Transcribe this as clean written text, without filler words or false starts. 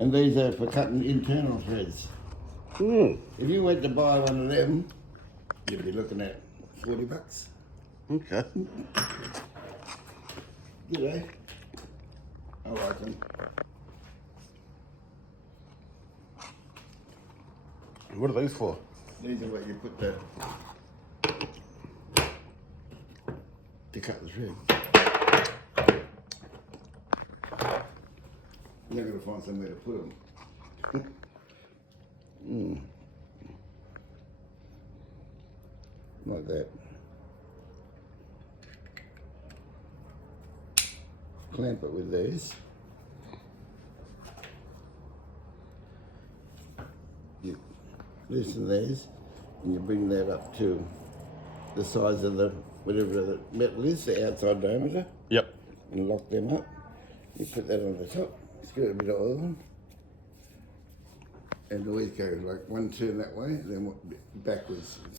And these are for cutting internal threads. Mm. If you went to buy one of them, you'd be looking at $40. Okay. G'day. I like them. What are these for? These are what you put to cut the thread. You're going to find somewhere to put them. Like that. Clamp it with these. You loosen these and you bring that up to the size of the whatever the metal is, the outside diameter. Yep. And lock them up. You put that on the top, squirt a bit of oil on, and always go like one turn that way, then backwards.